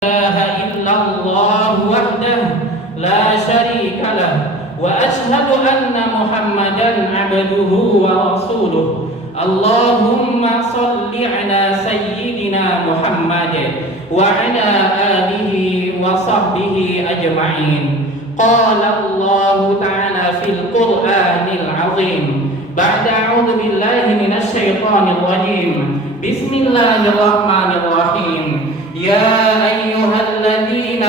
إله إلا الله وحده لا شريك له وأشهد أن محمدا عبده ورسوله اللهم صل على سيدنا محمد وعلى آله وصحبه أجمعين. قال الله تعالى في القرآن العظيم بعد أعوذ بالله من الشيطان الرجيم بسم الله الرحمن الرحيم. يا أيها الذين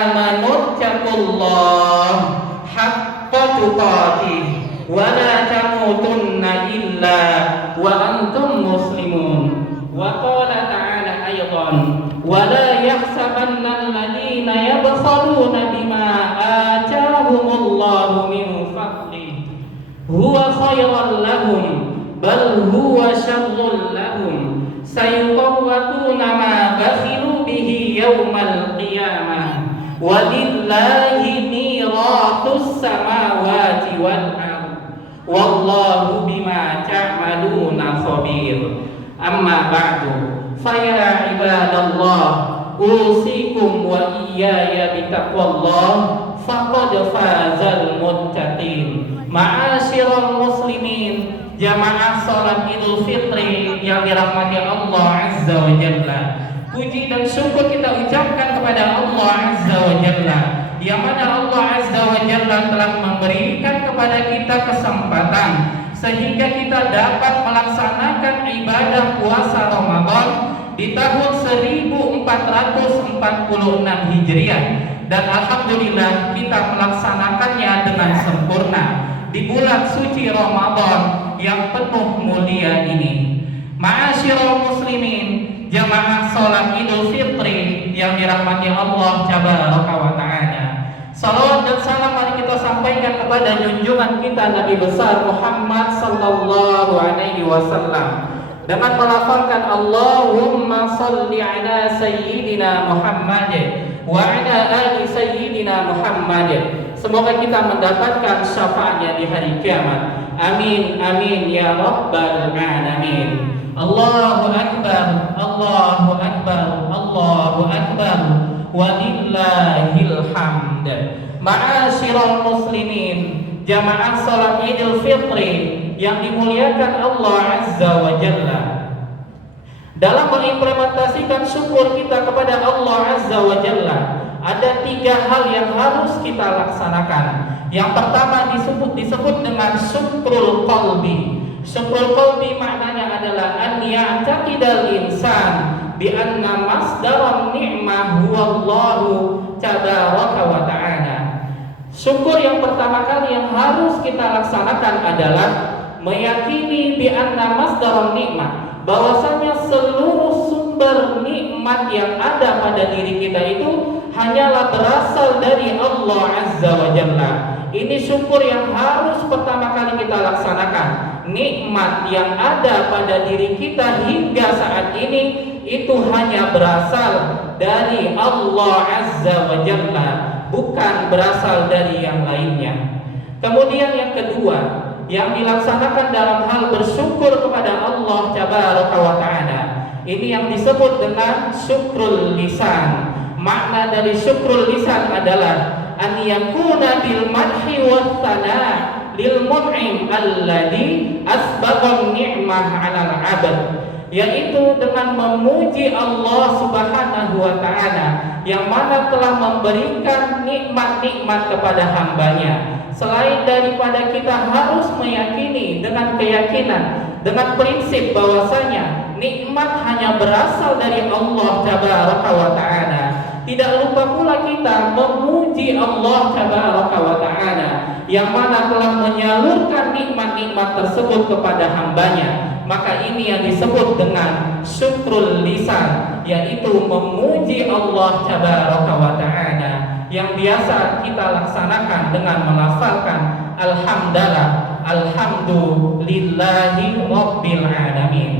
آمنوا اتقوا الله حق تقاته ولا تموتن إلا وأنتم مسلمون. وقال تعالى أيضا ولا يحسبن الذين يبخلون بما آتاهم الله من فضله هو خيرا لهم بل هو شر لهم سيطوقون ما بخلوا به يوم القيامة ولله ميراث السماوات والأرض والله بما تعملون خبير. أما بعد فيا عباد الله أوصيكم وإياي بتقوى الله فقد فاز المتقين. Ma'asyiral muslimin, jamaah salat Idul Fitri yang dirahmati Allah Azza wa Jalla. Puji dan syukur kita ucapkan kepada Allah Azza wa Jalla, yang mana Allah Azza wa Jalla telah memberikan kepada kita kesempatan sehingga kita dapat melaksanakan ibadah puasa Ramadan di tahun 1446 Hijriah, dan alhamdulillah kita melaksanakannya dengan sempurna di bulan suci Ramadan yang penuh mulia ini. Ma'asyiral muslimin, jamaah salat Idul Fitri yang dirahmati Allah Tabaraka wa Ta'ala. Salawat dan salam mari kita sampaikan kepada junjungan kita Nabi besar Muhammad sallallahu alaihi wasallam dengan melafalkan Allahumma salli ala sayyidina Muhammad wa ala ali sayyidina Muhammad. Semoga kita mendapatkan syafaatnya di hari kiamat. Amin amin ya rabbal alamin. Allahu akbar, Allahu akbar, Allahu akbar, walillahil hamd. Ma'asyiral muslimin, jamaah salat Idul Fitri yang dimuliakan Allah Azza wa Jalla. Dalam mengimplementasikan syukur kita kepada Allah Azza wa Jalla, ada 3 hal yang harus kita laksanakan. Yang pertama disebut dengan syukrul qalbi. Syukrul qalbi maknanya adalah an ya'taqidal insan bi anna masdaran ni'mah huwallahu tabaraka wa ta'ala. Syukur yang pertama kali yang harus kita laksanakan adalah meyakini bi anna masdaran ni'mah, bahwasanya seluruh sumber nikmat yang ada pada diri kita itu hanyalah berasal dari Allah Azza wa Jalla. Ini syukur yang harus pertama kali kita laksanakan. Nikmat yang ada pada diri kita hingga saat ini itu hanya berasal dari Allah Azza wa Jalla, bukan berasal dari yang lainnya. Kemudian yang kedua, yang dilaksanakan dalam hal bersyukur kepada Allah Tabaraka wa Ta'ala, ini yang disebut dengan syukrul lisan. Makna dari syukrul lisan adalah an yakuna bil madhi wa thana lil mun'im alladhi asbagha ni'mah 'alal 'abd, yaitu dengan memuji Allah Subhanahu wa Ta'ala yang mana telah memberikan nikmat-nikmat kepada hambanya. Selain daripada kita harus meyakini dengan keyakinan, dengan prinsip bahwasanya nikmat hanya berasal dari Allah Tabaraka wa Ta'ala, tidak lupa pula kita memuji Allah Tabaraka wa Ta'ala yang mana telah menyalurkan nikmat-nikmat tersebut kepada hambanya. Maka ini yang disebut dengan syukrul lisan, yaitu memuji Allah Tabaraka wa Ta'ala yang biasa kita laksanakan dengan melafalkan alhamdulillah, alhamdulillahi rabbil alamin.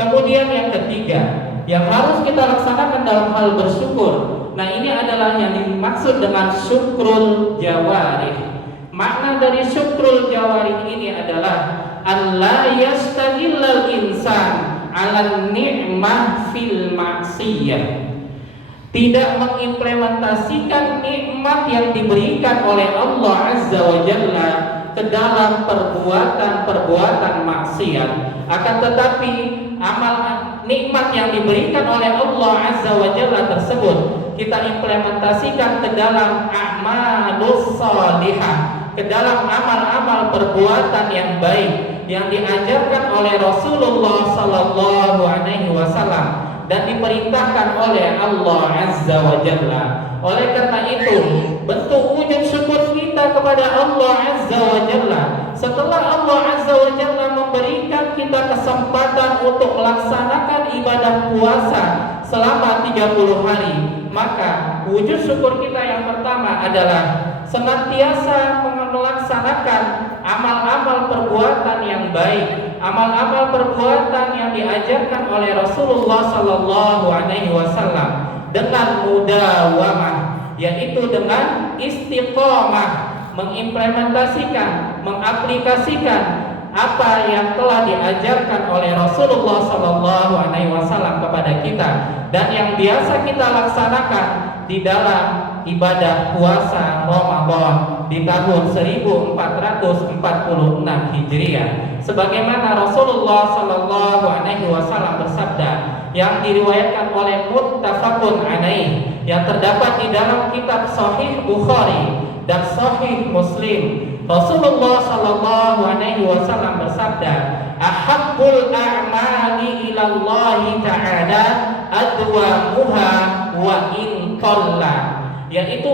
Kemudian yang ketiga yang harus kita laksanakan dalam hal bersyukur, nah ini adalah yang dimaksud dengan syukrul jawarih. Makna dari syukrul jawarih ini adalah alla yastagillal insan ala ni'mah fil maksiyah. tidak mengimplementasikan nikmat yang diberikan oleh Allah Azza wa Jalla ke dalam perbuatan-perbuatan maksiat. Akan tetapi amal nikmat yang diberikan oleh Allah Azza wa Jalla tersebut kita implementasikan ke dalam a'malus shalihah, ke dalam amal-amal perbuatan yang baik yang diajarkan oleh Rasulullah sallallahu alaihi wasallam dan diperintahkan oleh Allah Azza wa Jalla. Oleh karena itu, bentuk wujud syukur kita kepada Allah Azza wa Jalla setelah Allah Azza wa Jalla memberikan kita kesempatan untuk melaksanakan ibadah puasa selama 30 hari, maka wujud syukur kita yang pertama adalah senantiasa melaksanakan amal-amal perbuatan yang baik, amal-amal perbuatan yang diajarkan oleh Rasulullah sallallahu alaihi wasallam dengan mudawamah, yaitu dengan istiqomah, mengimplementasikan, mengaplikasikan apa yang telah diajarkan oleh Rasulullah sallallahu alaihi wasallam kepada kita dan yang biasa kita laksanakan di dalam ibadah puasa Ramadan di tahun 1446 Hijriah. Sebagaimana Rasulullah sallallahu alaihi wasallam bersabda yang diriwayatkan oleh muttafaqun alaih, yang terdapat di dalam kitab Sahih Bukhari dan Sahih Muslim. Rasulullah sallallahu alaihi wasallam bersabda, "Ahabbul a'mali ilallahi ta'ala adwamuha wa in qalla." Yaitu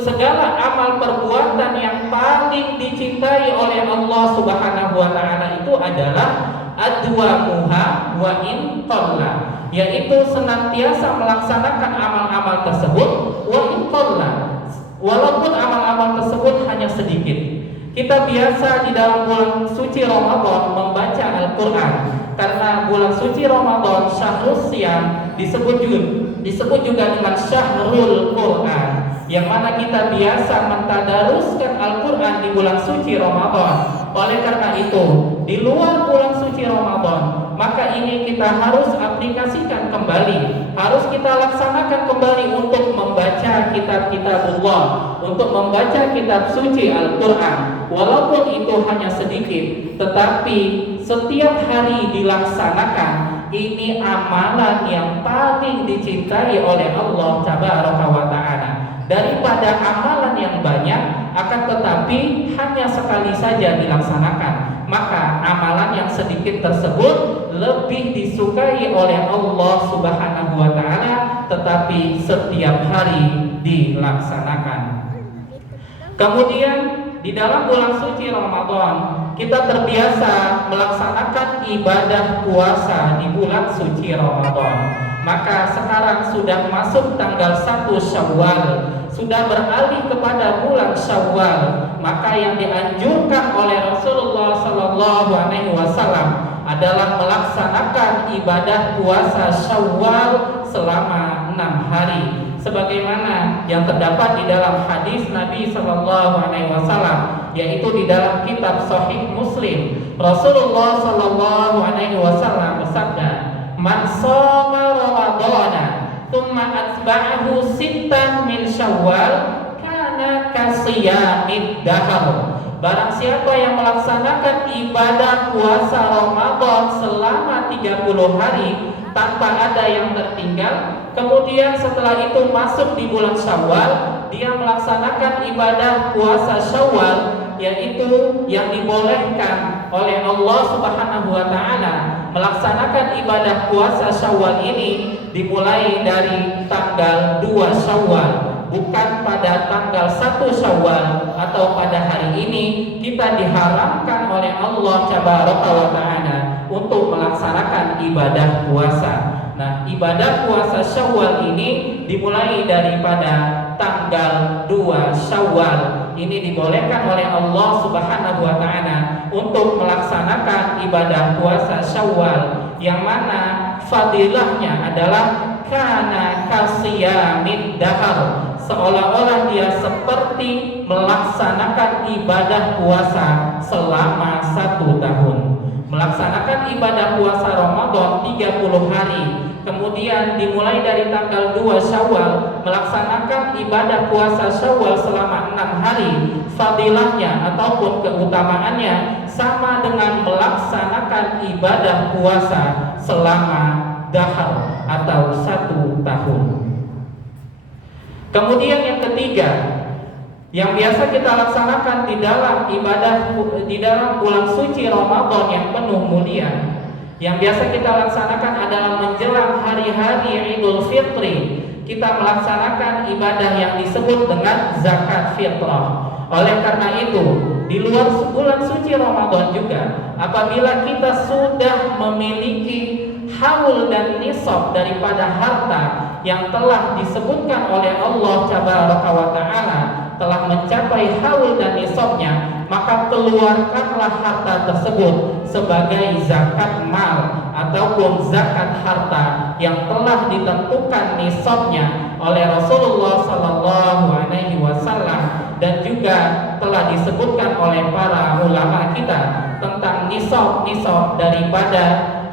segala amal perbuatan yang paling dicintai oleh Allah Subhanahu wa taala itu adalah adwamuha wa in qalla, yaitu senantiasa melaksanakan amal-amal tersebut wa in qalla, walaupun amal-amal tersebut hanya sedikit. Kita biasa di dalam bulan suci Ramadan membaca Al-Quran, karena bulan suci Ramadan syahrul siyam disebut juga dengan syahrul Quran, yang mana kita biasa mentadaruskan Al-Quran di bulan suci Ramadan. Oleh karena itu, di luar bulan suci Ramadan, maka ini kita harus aplikasikan kembali, harus kita laksanakan kembali untuk membaca kitab-kitabullah, untuk membaca kitab suci Al-Quran. Walaupun itu hanya sedikit, tetapi setiap hari dilaksanakan. Ini amalan yang paling dicintai oleh Allah Tabaraka wa Ta'ala daripada amalan yang banyak, akan tetapi hanya sekali saja dilaksanakan. Maka amalan yang sedikit tersebut lebih disukai oleh Allah Subhanahu wa Ta'ala, tetapi setiap hari dilaksanakan. Kemudian di dalam bulan suci Ramadan kita terbiasa melaksanakan ibadah puasa di bulan suci Ramadan. Maka sekarang sudah masuk tanggal 1 Syawal, sudah beralih kepada bulan Syawal. Maka yang dianjurkan oleh Rasulullah sallallahu alaihi wasallam adalah melaksanakan ibadah puasa Syawal selama 6 hari. Sebagaimana yang terdapat di dalam hadis Nabi sallallahu alaihi wasallam, yaitu di dalam kitab Sahih Muslim. Rasulullah sallallahu alaihi wasallam bersabda, "Man shoma Ramadhana tsumma atba'ahu sittan min Syawal kana kasiyamid dahr." Barang siapa yang melaksanakan ibadah puasa Ramadan selama 30 hari tanpa ada yang tertinggal, kemudian setelah itu masuk di bulan Syawal, dia melaksanakan ibadah puasa Syawal, yaitu yang dibolehkan oleh Allah Subhanahu wa Ta'ala. Melaksanakan ibadah puasa Syawal ini dimulai dari tanggal 2 Syawal, bukan pada tanggal 1 Syawal atau pada hari ini. Kita diharamkan oleh Allah Tabaraka wa Ta'ala untuk melaksanakan ibadah puasa. Nah, ibadah puasa Syawal ini dimulai daripada tanggal 2 Syawal. Ini dibolehkan oleh Allah Subhanahu wa Ta'ala untuk melaksanakan ibadah puasa Syawal, yang mana fadilahnya adalah kana kasiyamid dahr, seolah-olah dia seperti melaksanakan ibadah puasa selama 1 tahun. Melaksanakan ibadah puasa Ramadan 30 hari kemudian dimulai dari tanggal 2 Syawal melaksanakan ibadah puasa Syawal selama 6 hari, fadilahnya ataupun keutamaannya sama dengan melaksanakan ibadah puasa selama dahar atau 1 tahun. Kemudian yang ketiga, yang biasa kita laksanakan di dalam ibadah di dalam bulan suci Ramadan yang penuh mulia, yang biasa kita laksanakan adalah menjelang hari-hari Idul Fitri, kita melaksanakan ibadah yang disebut dengan zakat fitrah. Oleh karena itu, di luar bulan suci Ramadan juga, apabila kita sudah memiliki haul dan nisab daripada harta yang telah disebutkan oleh Allah Tabaraka wa Ta'ala, telah mencapai haul dan nisabnya, maka keluarkanlah harta tersebut sebagai zakat mal ataupun zakat harta yang telah ditentukan nisabnya oleh Rasulullah sallallahu alaihi wasallam, dan juga telah disebutkan oleh para ulama kita tentang nisab daripada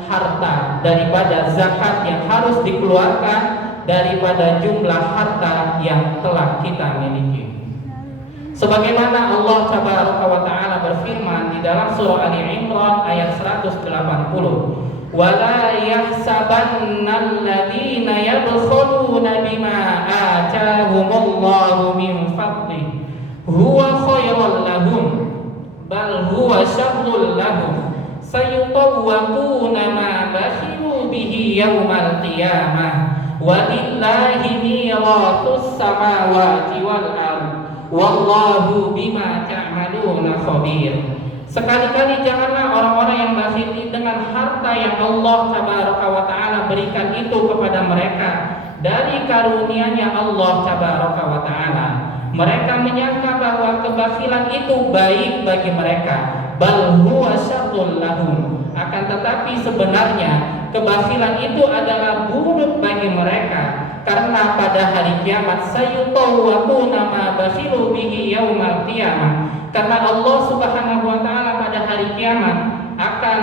harta, daripada zakat yang harus dikeluarkan daripada jumlah harta yang telah kita miliki. Sebagaimana Allah Tabaraka wa Ta'ala berfirman di dalam surah Ali Imran ayat 180, "Wala yahsabanna alladziina yabkhuluna bima aataahumullahu min fadlihi huwa khairan lahum bal huwa syarrun lahum sayutawwaquna ma bakhilu bihi yaumal qiyamah walillahi mirathus samawati wal ardh wallahu bima ta'maluna khabir." Sekali-kali janganlah orang-orang yang bakhil dengan harta yang Allah Tabaraka wa Ta'ala berikan itu kepada mereka dari karunia-Nya Allah Tabaraka wa Ta'ala. Mereka menyangka bahwa kebakhilan itu baik bagi mereka, bal huwa syarrun lahum. Akan tetapi sebenarnya kebakhilan itu adalah buruk bagi mereka, karena pada hari kiamat sayutawwaquna ma bakhilu bihi yaumal qiyamah. Karena Allah Subhanahu wa Ta'ala pada hari kiamat akan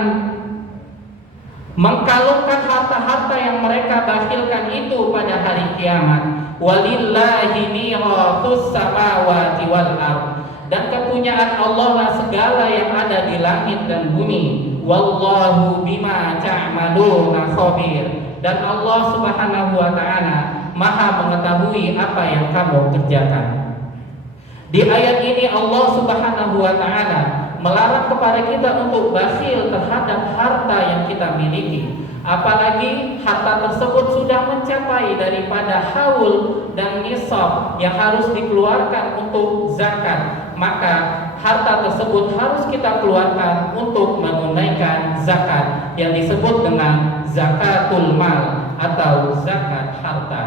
mengkalungkan harta-harta yang mereka bakhilkan itu pada hari kiamat. Walillahi mirathus samawati wal ardh. Dan kepunyaan Allah lah segala yang ada di langit dan bumi. Wallahu bima ta'maluna khabir. Dan Allah Subhanahu wa Ta'ala Maha mengetahui apa yang kamu kerjakan. Di ayat ini Allah Subhanahu wa Ta'ala melarang kepada kita untuk bakhil terhadap harta yang kita miliki, apalagi harta tersebut sudah mencapai daripada haul dan nisab yang harus dikeluarkan untuk zakat. Maka harta tersebut harus kita keluarkan untuk menunaikan zakat yang disebut dengan zakatul mal atau zakat harta.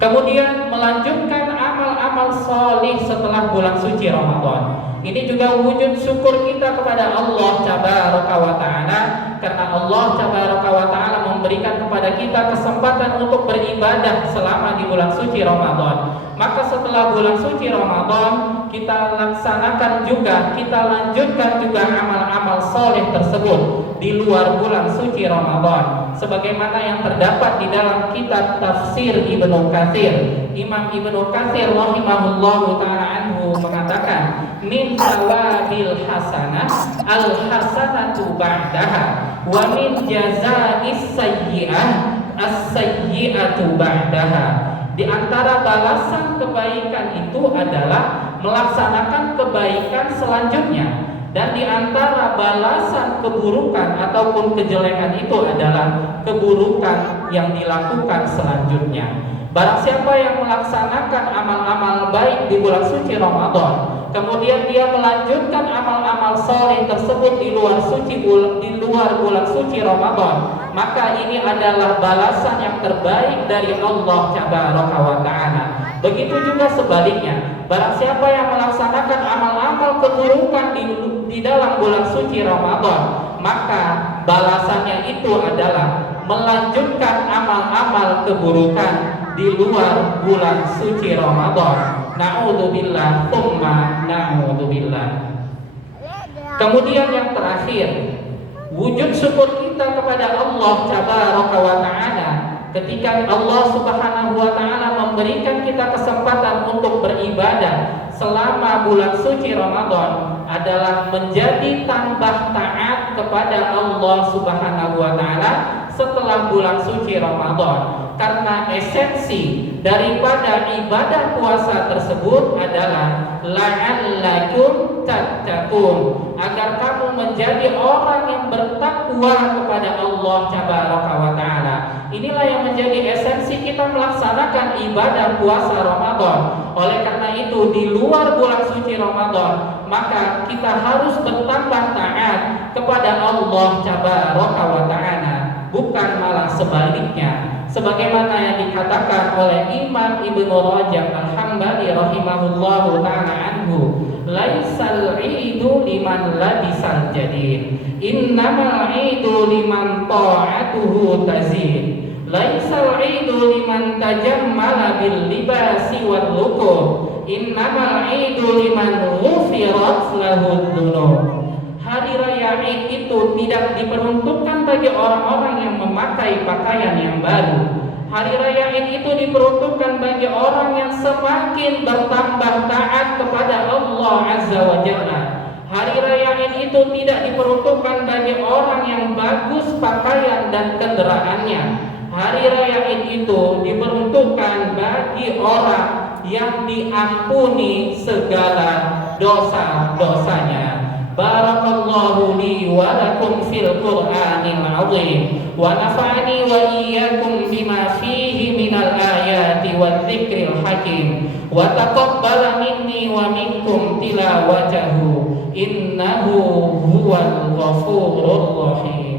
Kemudian melanjutkan amal-amal salih setelah bulan suci Ramadan. Ini juga wujud syukur kita kepada Allah Tabaraka wa Ta'ala, karena Allah Tabaraka wa Ta'ala memberikan kepada kita kesempatan untuk beribadah selama di bulan suci Ramadan. Maka setelah bulan suci Ramadan kita laksanakan juga, kita lanjutkan juga amal-amal saleh tersebut di luar bulan suci Ramadan, sebagaimana yang terdapat di dalam kitab tafsir Ibnu Katsir. Imam Ibnu Katsir rahimahullahu ta'ala anhu mengatakan, min sawabil hasanah al hasanatu ba'daha wa min jaza'is sayyi'ah as-sayyi'atu ba'daha. Di antara balasan kebaikan itu adalah melaksanakan kebaikan selanjutnya, dan di antara balasan keburukan ataupun kejelekan itu adalah keburukan yang dilakukan selanjutnya. Barang siapa yang melaksanakan amal-amal baik di bulan suci Ramadan, kemudian dia melanjutkan amal-amal saleh tersebut di luar bulan suci Ramadan, maka ini adalah balasan yang terbaik dari Allah Tabaraka wa Ta'ala. Begitu juga sebaliknya, barang siapa yang melaksanakan amal-amal keburukan di dalam bulan suci Ramadan, maka balasannya itu adalah melanjutkan amal-amal keburukan di luar bulan suci Ramadan. Na'udzubillah, tsumma na'udzubillah. Kemudian yang terakhir, wujud syukur kita kita kepada Allah Tabaraka wa Ta'ala, ketika Allah Subhanahu wa Ta'ala memberikan kita kesempatan untuk beribadah selama bulan suci Ramadan, adalah menjadi tambah taat kepada Allah Subhanahu wa Ta'ala setelah bulan suci Ramadan. Karena esensi daripada ibadah puasa tersebut adalah la'allakum tattaqun, agar kamu menjadi orang yang bertakwa kepada Allah Tabaraka wa Ta'ala. Inilah yang menjadi esensi kita melaksanakan ibadah puasa Ramadan. Oleh karena itu, di luar bulan suci Ramadan, maka kita harus bertambah taat kepada Allah Tabaraka wa Ta'ala, bukan malah sebaliknya. Sebagaimana yang dikatakan oleh Imam Ibnu Rajab Al-Hambali rahimahullahu ta'ala anhu, laisal idu liman labisal jadid, innamal idu liman ta'atuhu tazid, laisal idu liman tajammala bil libasi wal luqub, innamal idu liman ghufirat lahu dzunub. Hari raya Id itu tidak diperuntukkan bagi orang-orang yang memakai pakaian yang baru. Hari raya Id itu diperuntukkan bagi orang yang semakin bertambah taat kepada Allah Azza wa Jalla. Hari raya Id itu tidak diperuntukkan bagi orang yang bagus pakaian dan kendaraannya. Hari raya Id itu diperuntukkan bagi orang yang diampuni segala dosa-dosanya. Barakallahu li wa lakum fil Qur'anil 'azim wa nafa'ani wa iyyakum bima fihi minal ayati wadh dzikril hakim wa taqabbala minni wa minkum tilawatahu innahu huwal ghafurur rahim.